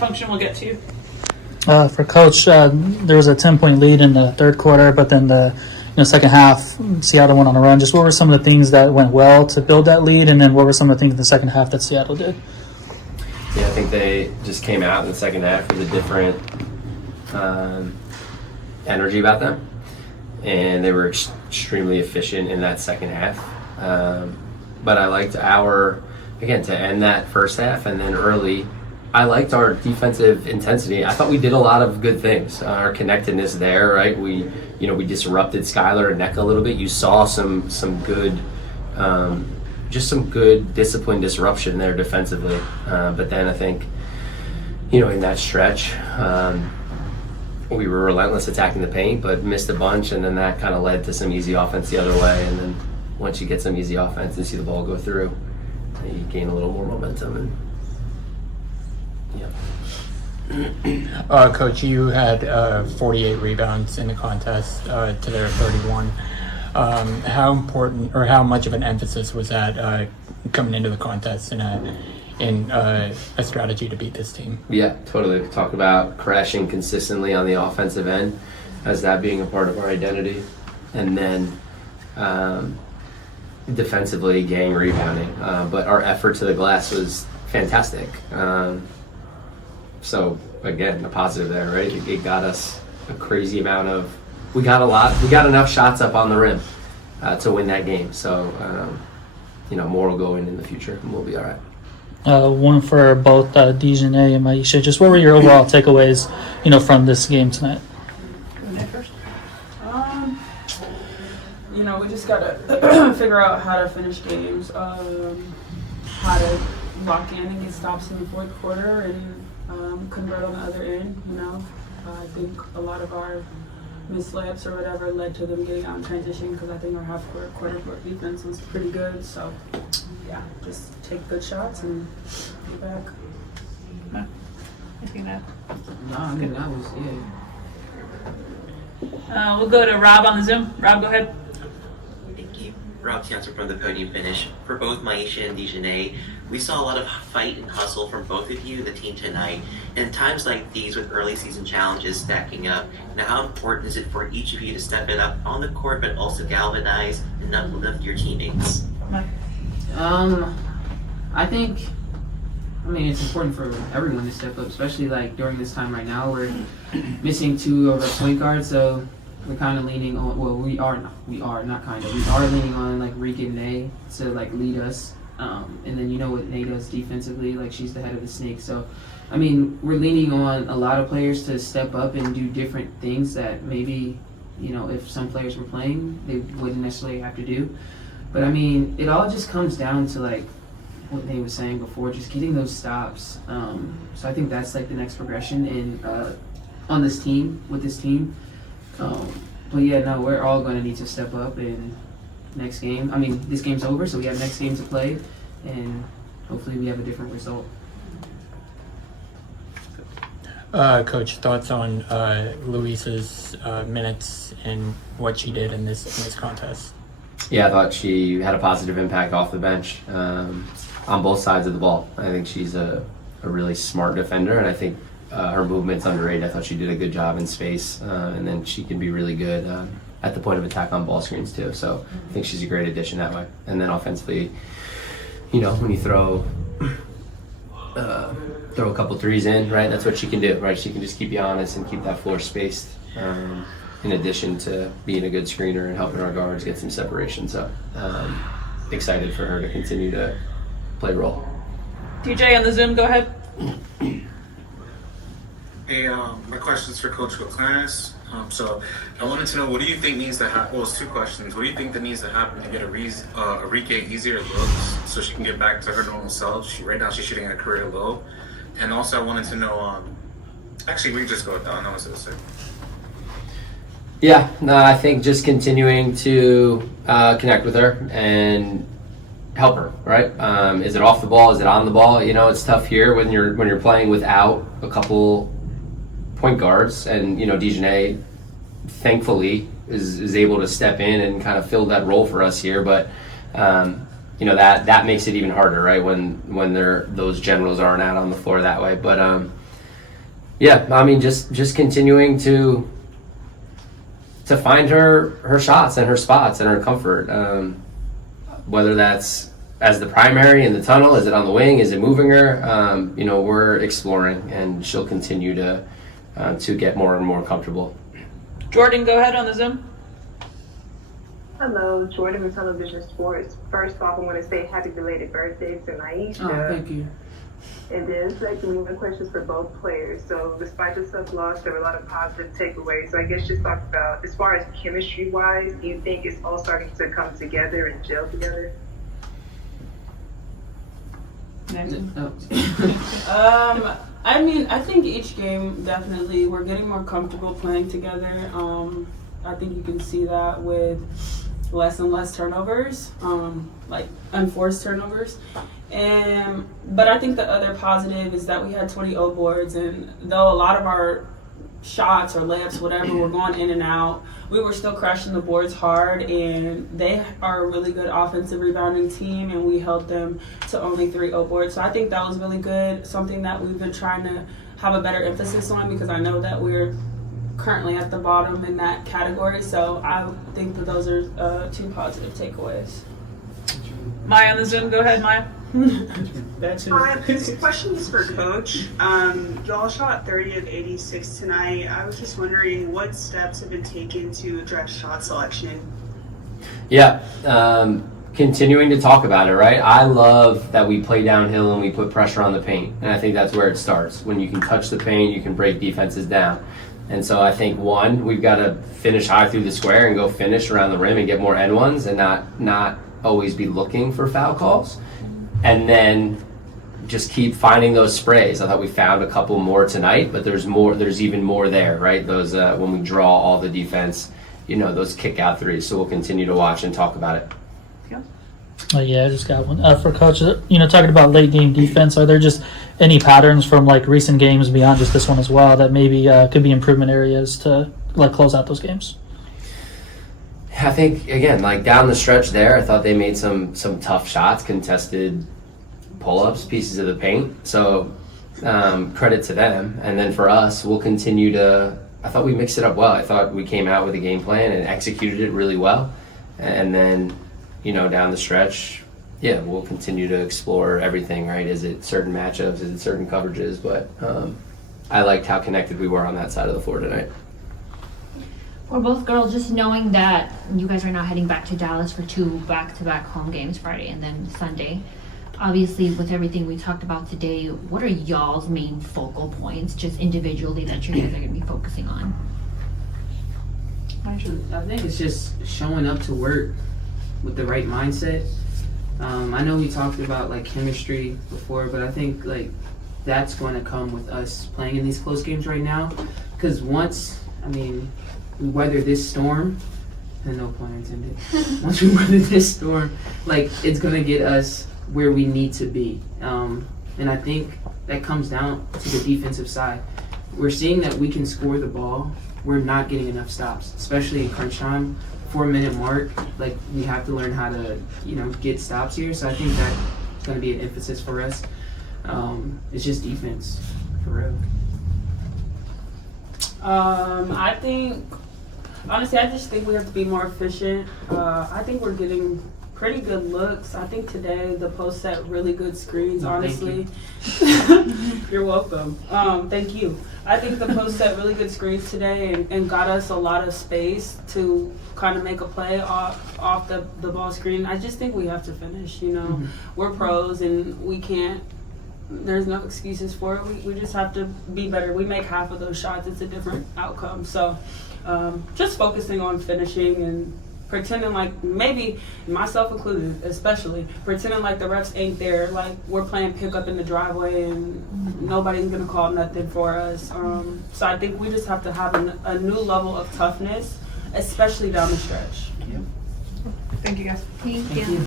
function we'll get to. For Coach, there was a 10-point lead in the third quarter, but then the second half, Seattle went on a run. Just what were some of the things that went well to build that lead, and then what were some of the things in the second half that Seattle did? Yeah, I think they just came out in the second half with a different energy about them, and they were extremely efficient in that second half. But I liked to end that first half and then early, I liked our defensive intensity. I thought we did a lot of good things. Our connectedness there, right? We disrupted Skylar and Nneka a little bit. You saw some good, just some good discipline disruption there defensively. But then I think, in that stretch, we were relentless attacking the paint, but missed a bunch, and then that kind of led to some easy offense the other way. And then once you get some easy offense and see the ball go through, you gain a little more momentum. And Coach, you had 48 rebounds in the contest to their 31. How important or how much of an emphasis was that coming into the contest in a strategy to beat this team? Yeah, totally. Talk about crashing consistently on the offensive end as that being a part of our identity. And then defensively, gang rebounding. But our effort to the glass was fantastic. So again, a positive there, right? It got us a crazy amount of. We got enough shots up on the rim to win that game. So more will go in the future, and we'll be all right. One for both DiJonai and Myisha. Just what were your overall takeaways, from this game tonight? First. We just gotta figure out how to finish games, how to lock in and get stops in the fourth quarter, and convert on the other end. I think a lot of our missed layups or whatever led to them getting out in transition because I think our half-court, quarter-court defense was pretty good. So, yeah, just take good shots and get back. Anything to add? No, I mean, that was it. We'll go to Rob on the Zoom. Rob, go ahead. Thank you. Rob Tanzer from the Podium Finish. For both Myisha and DiJonai, we saw a lot of fight and hustle from both of you, the team tonight. And times like these with early season challenges stacking up, now how important is it for each of you to step it up on the court but also galvanize and uplift your teammates? I think, it's important for everyone to step up, especially like during this time right now. We're missing two of our point guards, so we're kind of leaning on, we are leaning on like Rika and Nay to like lead us. And then what Nay does defensively, like she's the head of the snake. So, we're leaning on a lot of players to step up and do different things that maybe, if some players were playing, they wouldn't necessarily have to do. But it all just comes down to like what Nay was saying before, just getting those stops. So I think that's like the next progression on this team, with this team. But yeah, no, we're all going to need to step up in next game. This game's over, so we have next game to play, and hopefully we have a different result. Coach, thoughts on Luisa's minutes and what she did in this contest? Yeah, I thought she had a positive impact off the bench on both sides of the ball. I think she's a really smart defender, and I think her movement's underrated. I thought she did a good job in space, and then she can be really good at the point of attack on ball screens too. So I think she's a great addition that way. And then offensively, when you throw a couple threes in, right, that's what she can do, right? She can just keep you honest and keep that floor spaced, in addition to being a good screener and helping our guards get some separation. So excited for her to continue to play a role. DJ on the Zoom, go ahead. Hey, my question is for Coach Koclanes. So I wanted to know, what do you think needs to happen? Well, it's two questions. What do you think that needs to happen to get Arike easier looks so she can get back to her normal self? Right now she's shooting at a career low. And also I wanted to know, actually we can just go with that. I know what I was saying. Yeah, no, I think just continuing to connect with her and help her, right? Is it off the ball? Is it on the ball? It's tough here when you're playing without a couple point guards, and DiJonai thankfully is able to step in and kind of fill that role for us here, but that makes it even harder, right, when those generals aren't out on the floor that way. But Yeah, I mean, just continuing to find her shots and her spots and her comfort. Whether that's as the primary in the tunnel, is it on the wing, is it moving her? We're exploring, and she'll continue to get more and more comfortable. Jordan, go ahead on the Zoom. Hello, Jordan from Television Sports. First off, I want to say happy belated birthday to Myisha. Oh, thank you. And then secondly, my questions for both players. So despite the tough loss, there were a lot of positive takeaways. So I guess just talk about, as far as chemistry-wise, do you think it's all starting to come together and gel together? I think each game definitely we're getting more comfortable playing together. I think you can see that with less and less turnovers, like unforced turnovers. But I think the other positive is that we had 20 O boards, and though a lot of our shots or layups, whatever, were going in and out, we were still crashing the boards hard, and they are a really good offensive rebounding team, and we held them to only 3 O boards. So I think that was really good, something that we've been trying to have a better emphasis on, because I know that we're currently at the bottom in that category. So I think that those are 2 positive takeaways. Maya on the Zoom, go ahead, Maya. Hi, this question is for Coach. Y'all shot 30 of 86 tonight. I was just wondering what steps have been taken to address shot selection. Yeah, continuing to talk about it, right? I love that we play downhill and we put pressure on the paint, and I think that's where it starts. When you can touch the paint, you can break defenses down. And so I think, one, we've got to finish high through the square and go finish around the rim and get more end ones, and not always be looking for foul calls. And then just keep finding those sprays. I thought we found a couple more tonight, but there's even more there, right? Those when we draw all the defense, those kick out threes. So we'll continue to watch and talk about it. Yeah, I just got one for Coach. Talking about late game defense, are there just any patterns from like recent games beyond just this one as well that maybe could be improvement areas to like close out those games? I think, again, like down the stretch there, I thought they made some tough shots, contested pull-ups, pieces of the paint. So credit to them. And then for us, we'll continue to – I thought we mixed it up well. I thought we came out with a game plan and executed it really well. And then, down the stretch, yeah, we'll continue to explore everything, right? Is it certain matchups? Is it certain coverages? But I liked how connected we were on that side of the floor tonight. For both girls, just knowing that you guys are now heading back to Dallas for 2 back-to-back home games, Friday and then Sunday. Obviously, with everything we talked about today, what are y'all's main focal points, just individually, that you guys are going to be focusing on? I think it's just showing up to work with the right mindset. I know we talked about like chemistry before, but I think like that's going to come with us playing in these close games right now. Because we weather this storm, and no pun intended. Once we weather this storm, like it's gonna get us where we need to be. And I think that comes down to the defensive side. We're seeing that we can score the ball. We're not getting enough stops, especially in crunch time, 4-minute mark. Like we have to learn how to, get stops here. So I think that's gonna be an emphasis for us. It's just defense, for real. I just think we have to be more efficient. I think we're getting pretty good looks. I think today the post set really good screens, honestly. You're welcome. Thank you. I think the post set really good screens today and got us a lot of space to kind of make a play off the ball screen. I just think we have to finish, We're pros and we can't. There's no excuses for it. We just have to be better. We make half of those shots, it's a different outcome. So just focusing on finishing and pretending like, maybe myself included especially, pretending like the refs ain't there, like we're playing pickup in the driveway and nobody's gonna call nothing for us. So I think we just have to have a new level of toughness, especially down the stretch. Thank you, guys. Thank you.